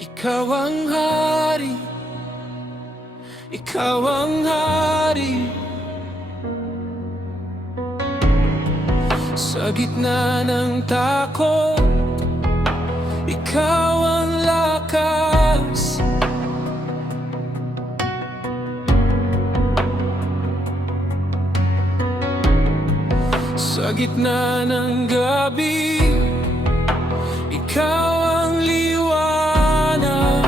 Ikaw ang hari, ikaw ang hari. Sa gitna ng takot, ikaw ang lakas. Sa gitna ng gabi, ikaw ang liwanag.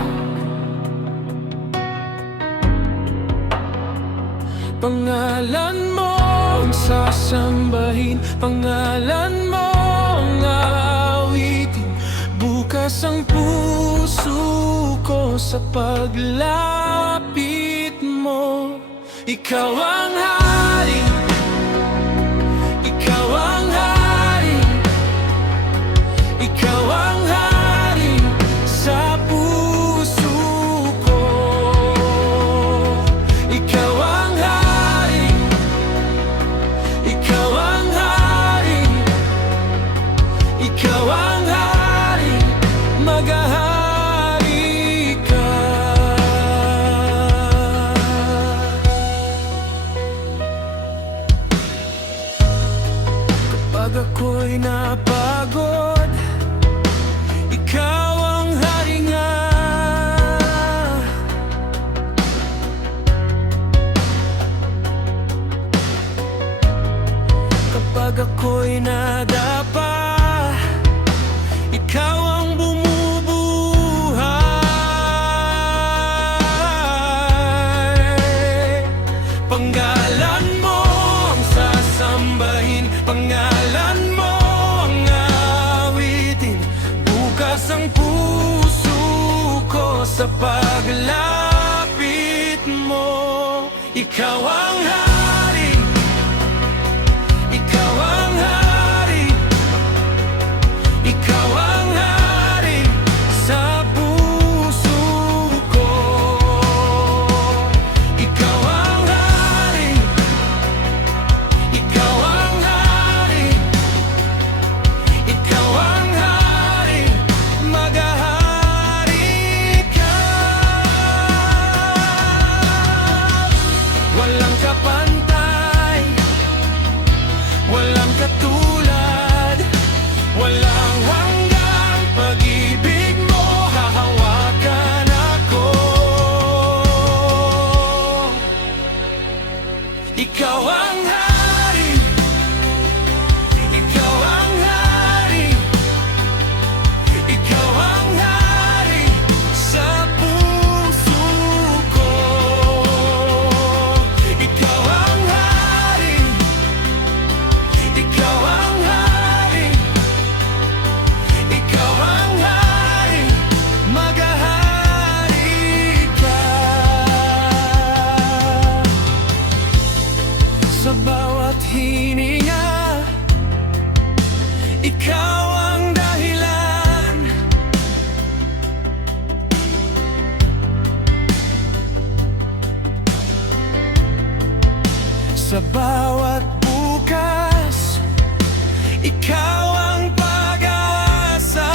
Pangalan mo ang sasambahin, pangalan mo ang aawitin. Bukas ang puso ko sa paglapit mo. Ikaw ang hari, ikaw ang hari, ikaw ang hari sa puso ko. Ikaw ang hari, ikaw ang hari, ikaw ang hari, maghahari ka. Kapag ako'y napagod, ikaw ang hari nga. Kapag ako'y nadapa, ikaw ang bumubuhay. Pangalan mo ang sasambahin, pangalan mo ang aawitin. Bukas ang puso ko sa paglapit mo. Ikaw ang hari, ikaw ang hari, ikaw ang hari sa puso ko. Ikaw ang hari, ikaw ang hari, ikaw ang hari, maghahari ka. Walang kapantay, walang katulad, walang hanggang pag-ibig mo, hahawakan ako. Ikaw ang hari, ikaw ang hari, ikaw ang hari sa puso ko. Ikaw ang hari, ikaw ang hari, ikaw ang hari, maghahari ka. Sa bawat hininga, ikaw ang dahilan. Sa bawat bukas, ikaw ang pag-asa.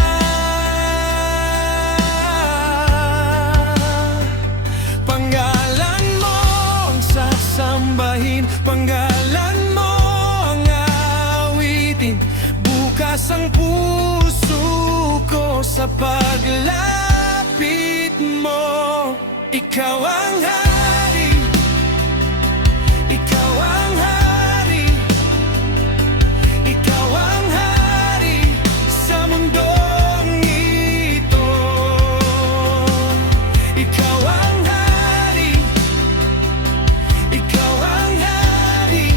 Pangalan mo ang sasambahin, pangalan mo ang aawitin. Bukas ang puso ko sa paglapit mo. Ikaw ang hari, ikaw ang hari, ikaw ang hari sa mundong ito. Ikaw ang hari, ikaw ang hari,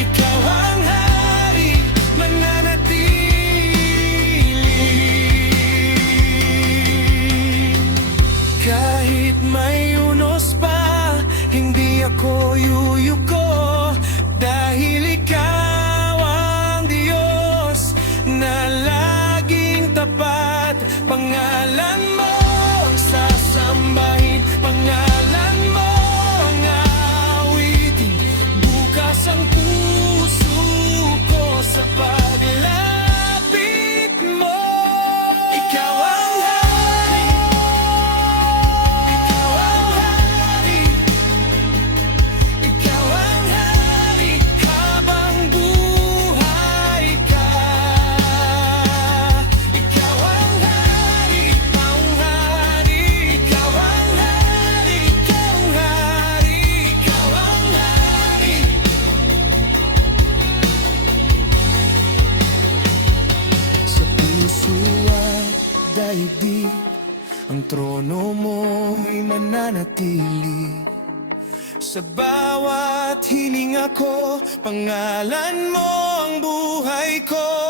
ikaw ang hari, mananatili. Kahit may daigdig, ang trono mo'y mananatili. Sa bawat hininga ko, pangalan mo ang buhay ko.